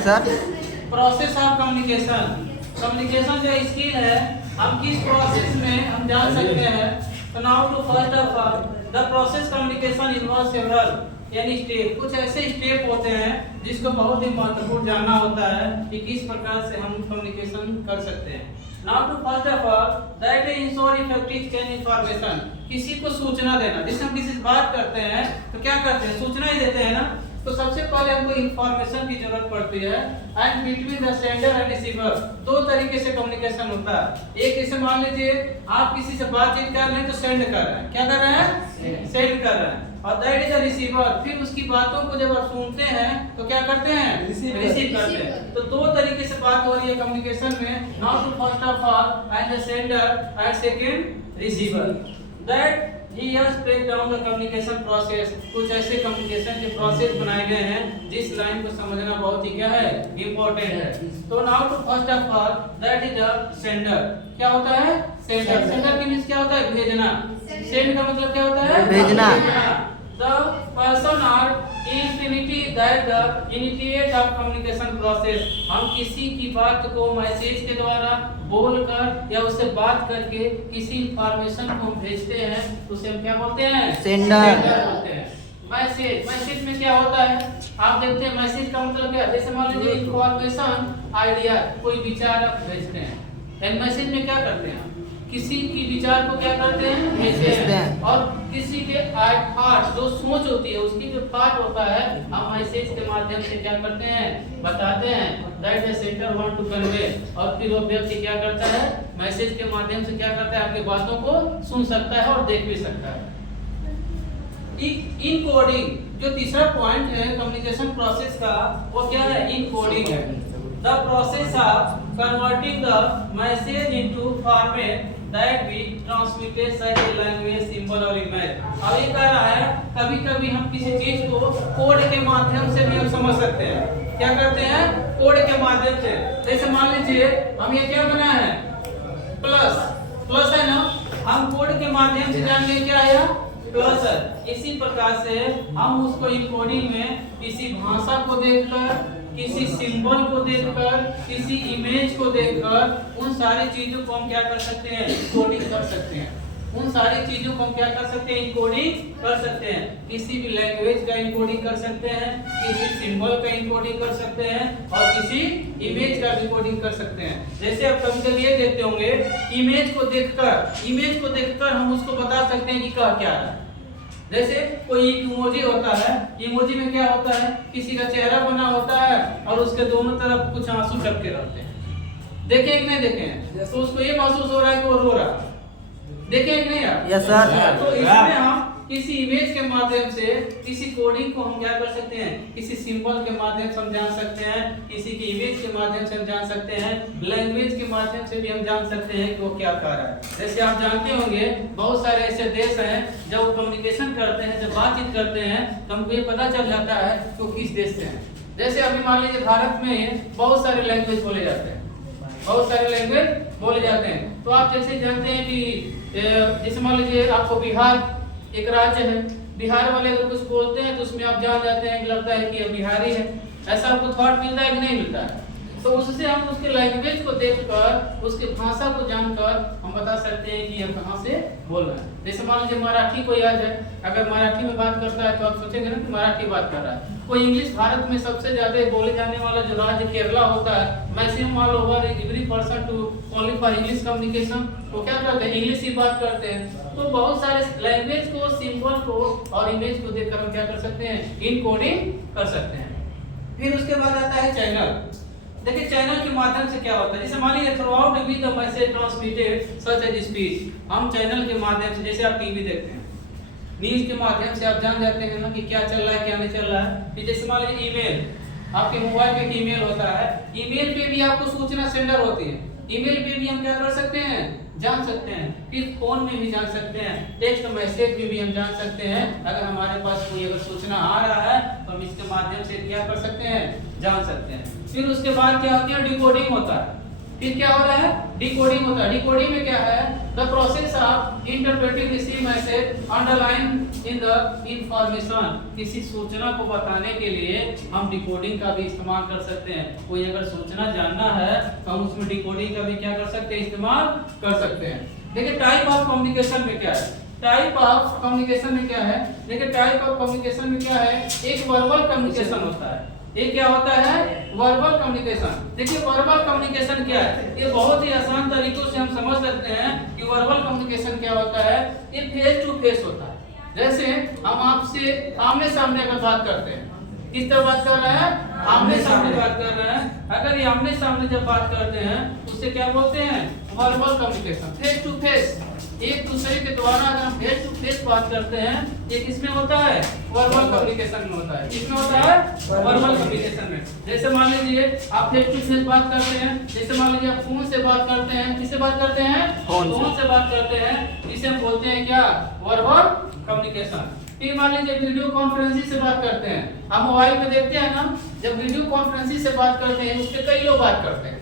Yes sir. Process of communication, communication जो skill है हम किस प्रोसेस में हम जान सकते हैं। तो now to first of all the process communication involve several, यानी स्टेप, कुछ ऐसे स्टेप होते हैं जिसको बहुत ही महत्वपूर्ण जानना होता है कि किस प्रकार से हम कम्युनिकेशन कर सकते हैं। Now to first of all that ensure effective exchange information, किसी को सूचना देना। जैसे हम किसी से बात करते हैं तो क्या करते हैं, सूचना ही देते हैं ना। तो सबसे पहले हमको इंफॉर्मेशन की जरूरत पड़ती है। And between the sender and receiver, दो तरीके से कम्युनिकेशन होता है। एक जैसे मान लीजिए आप किसी से बातचीत कर रहे हैं तो सेंड कर रहे हैं, क्या कर रहे हैं, सेंड कर रहे हैं। और दैट इज द रिसीवर, फिर उसकी बातों को जब आप सुनते हैं तो क्या करते हैं, रिसीव करते हैं। तो दो तरीके से बात हो रही है कम्युनिकेशन में। Now to first of all and the sender and second receiver, that he has break down the communication process. कुछ ऐसे कम्युनिकेशन के प्रोसेस बनाए गए हैं जिस लाइन को समझना बहुत ही क्या है, इंपॉर्टेंट है। तो now to first of all that is the sender, क्या होता है, सेंडर। सेंडर के मींस क्या होता है, भेजना। सेंड का मतलब क्या होता है, भेजना। The person or infinity that the initiate of communication process, हम किसी की बात को मैसेज के द्वारा बोलकर या उससे बात करके किसी इंफॉर्मेशन को हम भेजते हैं तो उसे हम क्या बोलते हैं, सेंडर बोलते हैं। मैसेज, मैसेज में क्या होता है आप देखते हैं, मैसेज का मतलब क्या है, जैसे मान लीजिए इंफॉर्मेशन, आइडिया, कोई विचार आप भेजते हैं। एंड मैसेज में क्या करते हैं, किसी की विचार को क्या करते हैं, भेजते हैं। और किसी के थॉट, जो सोच होती है उसकी जो थॉट होता है हम मैसेज के माध्यम से क्या करते हैं, बताते हैं। That the sender want to convey, और फिर वो व्यक्ति क्या करता है, मैसेज के माध्यम से क्या करता है, आपकी बातों को सुन सकता है और देख भी सकता है। इनकोडिंग, जो तीसरा पॉइंट है कम्युनिकेशन प्रोसेस का, वो क्या है, इनकोडिंग है। The process of converting the message into format that we transmitted such a language, symbol और image। अब ये कह रहा है कभी कभी हम किसी चीज को कोड के माध्यम से भी हम समझ सकते हैं। क्या करते हैं, कोड के माध्यम से। जैसे मान लीजिए हम ये क्या बना है, प्लस, प्लस है ना, हम कोड के माध्यम से जान गए क्या आया, प्लस है। इसी प्रकार से हम उसको इनकोडिंग में किसी भाषा को देखकर, किसी सिंबल को देखकर, किसी इमेज को देखकर उन सारी चीजों को हम क्या कर सकते हैं, कोडिंग कर सकते हैं। उन सारी चीजों को हम क्या कर सकते हैं, इनकोडिंग कर सकते हैं। किसी भी लैंग्वेज का इनकोडिंग कर सकते हैं, किसी सिंबल का इनकोडिंग कर सकते हैं और किसी इमेज का भी कोडिंग कर सकते हैं। जैसे आप कभी-कभी ये देखते होंगे, इमेज को देखकर हम उसको बता सकते हैं कि क्या है। जैसे कोई इमोजी होता है, इमोजी में क्या होता है, किसी का चेहरा बना होता है और उसके दोनों तरफ कुछ आंसू टपके रहते हैं। देखे कि नहीं देखे हैं, तो उसको ये महसूस हो रहा है कि वो रो रहा है। देखे कि नहीं आप, यस सर। तो इसमें हम किसी इमेज के माध्यम से किसी कोडिंग को हम क्या कर सकते हैं, किसी सिंबल के माध्यम से हम जान सकते हैं, किसी की इमेज के माध्यम से हम जान सकते हैं, लैंग्वेज के माध्यम से भी हम जान सकते हैं कि वो क्या कर रहा है। जैसे आप जानते होंगे बहुत सारे ऐसे देश हैं जब कम्युनिकेशन करते हैं, जब बातचीत करते हैं तो हमको ये पता चल जाता है कि वो किस देश से हैं। जैसे अभी मान लीजिए भारत में बहुत सारे लैंग्वेज बोले जाते हैं, बहुत सारे लैंग्वेज बोले जाते हैं। तो आप जैसे जानते हैं कि जैसे मान लीजिए आपको बिहार एक राज्य है, बिहार वाले अगर कुछ बोलते हैं तो उसमें आप जान जाते हैं कि लगता है कि ये बिहारी है। ऐसा आपको थॉट मिलता है कि नहीं मिलता है। तो उससे हम उसके लैंग्वेज को देखकर, उसके भाषा को जानकर हम बता सकते हैं कि ये कहाँ से बोल रहा है। जैसे मान लीजिए मराठी कोई आ जाए, अगर मराठी में बात करता है तो आप सोचेंगे ना कि मराठी बात कर रहा है। कोई इंग्लिश, भारत में सबसे ज्यादा बोले जाने वाला जो राज्य केरला होता है, maximum all over every person to only for English communication, वो क्या करते हैं, इंग्लिश ही बात करते हैं। तो बहुत सारे लैंग्वेज को, सिंबल को और इमेज को देखकर हम क्या कर सकते हैं, इनकोडिंग कर सकते हैं। फिर उसके बाद आता है चैनल। देखिए चैनल के माध्यम से क्या होता है, जैसे मान लीजिए throughout we the message transmitted such as speech, हम चैनल के माध्यम से, जैसे आप टीवी देखते हैं, न्यूज के माध्यम से आप जान जाते हैं ना कि क्या चल रहा है क्या नहीं चल रहा है। फिर जैसे मान लीजिए ईमेल, आपके मोबाइल पे एक ईमेल होता है, ईमेल पे भी आपको सूचना सेंडर होती है, ईमेल पे भी हम क्या कर सकते हैं, जान सकते हैं। फिर फोन में भी जान सकते हैं, टेक्स्ट मैसेज में भी हम जान सकते हैं। अगर हमारे पास कोई अगर सूचना आ रहा है तो हम इसके माध्यम से क्या कर सकते हैं, जान सकते हैं। फिर उसके बाद क्या होती है, डिकोडिंग होता है। फिर क्या हो रहा है, डिकोडिंग होता है। डिकोडिंग में क्या है, the process of interpreting receive message underline in the information. किसी सूचना को बताने के लिए हम डिकोडिंग का भी इस्तेमाल कर सकते हैं। कोई अगर सूचना जानना है तो हम उसमें डिकोडिंग का भी क्या कर सकते हैं, इस्तेमाल कर सकते हैं। देखिए टाइप ऑफ कम्युनिकेशन में क्या है, टाइप ऑफ कम्युनिकेशन में क्या है, देखिए टाइप ऑफ कम्युनिकेशन में क्या है, एक वर्बल कम्युनिकेशन होता है। ये क्या होता है, वर्बल कम्युनिकेशन। देखिए वर्बल कम्युनिकेशन क्या है, ये बहुत ही आसान तरीकों से हम समझ सकते हैं कि वर्बल कम्युनिकेशन क्या होता है। ये फेस टू फेस होता है। जैसे हम आपसे आमने सामने अगर बात करते हैं, किस तरह बात कर रहे हैं, आमने सामने बात कर रहे हैं। अगर ये आमने सामने जब बात करते हैं उससे क्या बोलते हैं, verbal communication. Face to face, एक दूसरे के द्वारा अगर हम फेस टू फेस बात करते हैं, ये किसमें होता है, वर्बल कम्युनिकेशन में होता है। किसमें होता है, वर्बल कम्युनिकेशन में। जैसे मान लीजिए आप फेस टू फेस बात करते हैं, जैसे मान लीजिए आप फोन से बात करते हैं, किससे बात करते हैं, फोन से बात करते हैं, इसे हम बोलते हैं क्या, वर्बल कम्युनिकेशन। फिर मान लीजिए वीडियो कॉन्फ्रेंसिंग से बात करते हैं, हम मोबाइल में देखते हैं ना, जब वीडियो कॉन्फ्रेंसिंग से बात करते हैं उसके कई लोग बात करते हैं।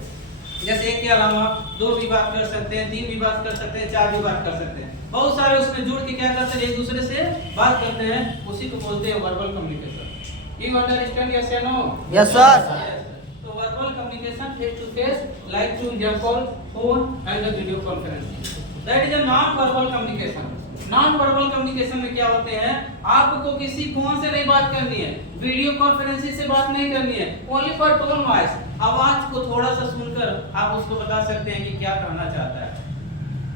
जैसे एक के अलावा 2 भी बात कर सकते हैं, 3 भी बात कर सकते हैं, 4 भी बात कर सकते हैं। बहुत सारे उसमें जुड़ के क्या करते हैं, एक दूसरे से बात करते हैं, उसी को बोलते हैं verbal communication. You understand, yes या नो? Yes sir. तो verbal communication face to face, like to example phone and the video conferencing, that is a non verbal communication. Non verbal communication में क्या होते हैं, आपको किसी फोन से नहीं बात करनी है, वीडियो कॉन्फ्रेंसिंग से बात नहीं करनी है, ओनली फॉर टोन वॉइस, आवाज को थोड़ा सा सुनकर आप उसको बता सकते हैं कि क्या कहना चाहता है,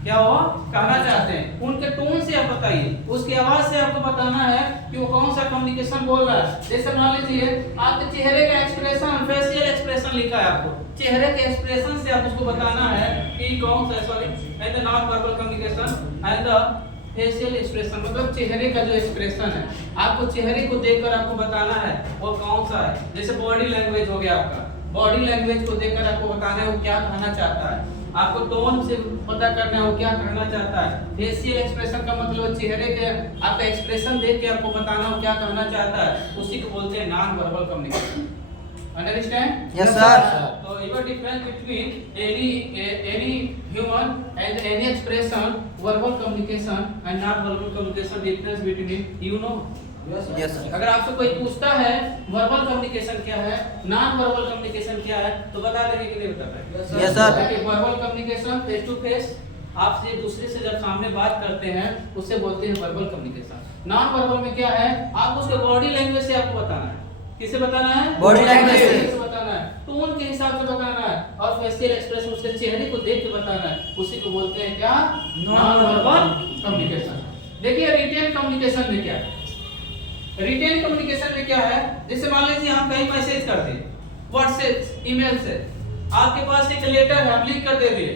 क्या वो कहना चाहते हैं। उनके टोन से आप बताइए, उसकी आवाज से आपको बताना है कि वो कौन सा कम्युनिकेशन बोल रहा है। जैसे मान लीजिए आपके चेहरे का एक्सप्रेशन, फेशियल एक्सप्रेशन लिखा है, आपको चेहरे के एक्सप्रेशन से आप उसको बताना है कि कौन सा, sorry and the non verbal communication and the facial expression, मतलब चेहरे का जो एक्सप्रेशन है, आपको चेहरे को देखकर आपको बताना है वो कौन सा है। जैसे बॉडी लैंग्वेज हो गया आपका, बॉडी लैंग्वेज को देखकर आपको बताना है वो क्या कहना चाहता है। आपको टोन से पता करना है वो क्या कहना चाहता है। फेशियल एक्सप्रेशन का मतलब चेहरे के आपका एक्सप्रेशन देख के आपको बताना है वो क्या कहना चाहता है, उसी को बोलते हैं non verbal communication. Understand? Yes, sir. So your difference between any human and any expression, verbal communication and non-verbal communication, difference between you know? Yes, sir. अगर आपसे कोई पूछता है वर्बल कम्युनिकेशन क्या है, नॉन वर्बल कम्युनिकेशन क्या है, तो बता देंगे कि नहीं बता पाएंगे? Yes, sir. Verbal communication face to face, आपसे दूसरे से जब सामने बात करते हैं उससे बोलते हैं वर्बल कम्युनिकेशन। नॉन वर्बल में क्या है, आप उसके बॉडी लैंग्वेज से आपको बताना है, किसे बताना है, बॉडी लैंग्वेज से बताना है, टोन के हिसाब से बताना है, और फेशियल एक्सप्रेशन उसके चेहरे को देख के बताना है, उसी को बोलते हैं क्या, नॉन वर्बल कम्युनिकेशन। देखिए रिटेन कम्युनिकेशन में क्या है, रिटेन कम्युनिकेशन में क्या है, जैसे मान लीजिए हम कहीं मैसेज करते हैं व्हाट्सएप ईमेल से, आपके पास एक लेटर है, हम लिख कर दे दिए,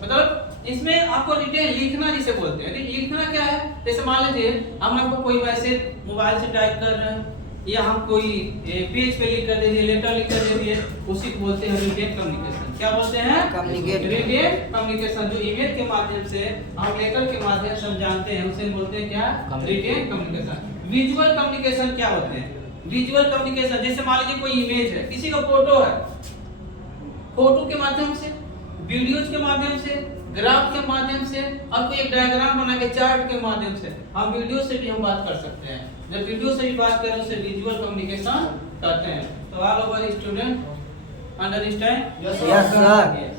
मतलब इसमें आपको रिटेन लिखना जिसे बोलते हैं। लिखना क्या है, जैसे मान लीजिए हम आपको कोई मैसेज मोबाइल से टाइप कर रहे हैं या हम कोई पेज पे लिख कर दे दिए, लेटर लिख कर दे दिए, उसी को बोलते हैं रिटेन कम्युनिकेशन। क्या बोलते हैं, रिटेन कम्युनिकेशन। जो ईमेल के माध्यम से हम लेटर के माध्यम से हम जानते हैं उसे बोलते हैं क्या, रिटेन कम्युनिकेशन। विजुअल कम्युनिकेशन क्या होते हैं, विजुअल कम्युनिकेशन जैसे मान लीजिए कोई इमेज है, किसी का फोटो है, फोटो के माध्यम से, वीडियोज के माध्यम से, ग्राफ के माध्यम से, और कोई एक डायग्राम बना के चार्ट के माध्यम से, हम वीडियो से भी हम बात कर सकते हैं। जब वीडियो से भी बात करें उसे विजुअल कम्युनिकेशन कहते हैं। तो all over student understand? Yes sir.